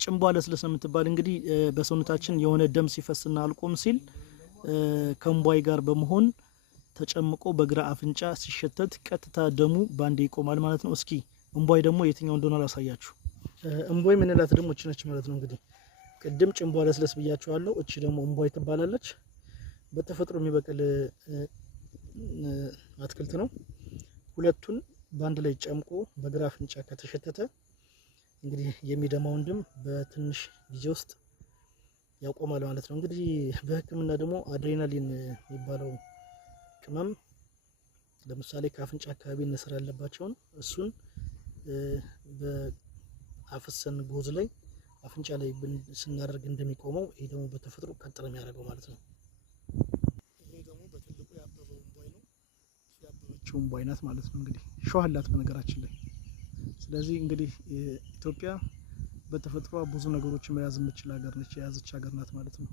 ጭንቧ ለስለስ የምትባል እንግዲህ በሰውነታችን የሆነ ደም ሲፈስና አልቆም ሲል ከእምቧይ ጋር በመሆን ተጨምቆ በግራ አፍንጫ ሲሸተት ቀጥታ ደሙ ባንዴ ይቆማል ማለት ነው። እስኪ እምቧይ ደግሞ የትኛው እንደሆነ ላሳያችሁ። እምቧይ ምንላት ደግሞ እቺ ነች ማለት ነው። እንግዲህ ቅድም ጭንቧ ለስለስ ብያችኋለሁ። እቺ ደግሞ እምቧይ ትባላለች። በተፈጥሮ የሚበቅል አትክልት ነው። ሁለቱን ባንድ ላይ ጨምቆ በግራ አፍንጫ ከተሸተተ እንግዲህ የሚደማውን ደም በትንሽ ጊዜ ውስጥ ያቆማል ማለት ነው። እንግዲህ በሕክምና ደግሞ አድሬናሊን የሚባለው ቅመም ለምሳሌ ከአፍንጫ አካባቢ ንስር ያለባቸውን እሱን በአፍሰን ጎዝ ላይ አፍንጫ ላይ ስናደርግ እንደሚቆመው ይሄ ደግሞ በተፈጥሮ ቀጥ ነው የሚያደርገው ማለት ነው። ይሄ ደግሞ በትልቁ ያበበው እምቧይ ነው። ያበበችው እምቧይ ናት ማለት ነው። እንግዲህ ሾህ አላት በነገራችን ላይ። ስለዚህ እንግዲህ ኢትዮጵያ በተፈጥሯ ብዙ ነገሮችን መያዝ የምትችል ሀገር ነች፣ የያዘች ሀገር ናት ማለት ነው።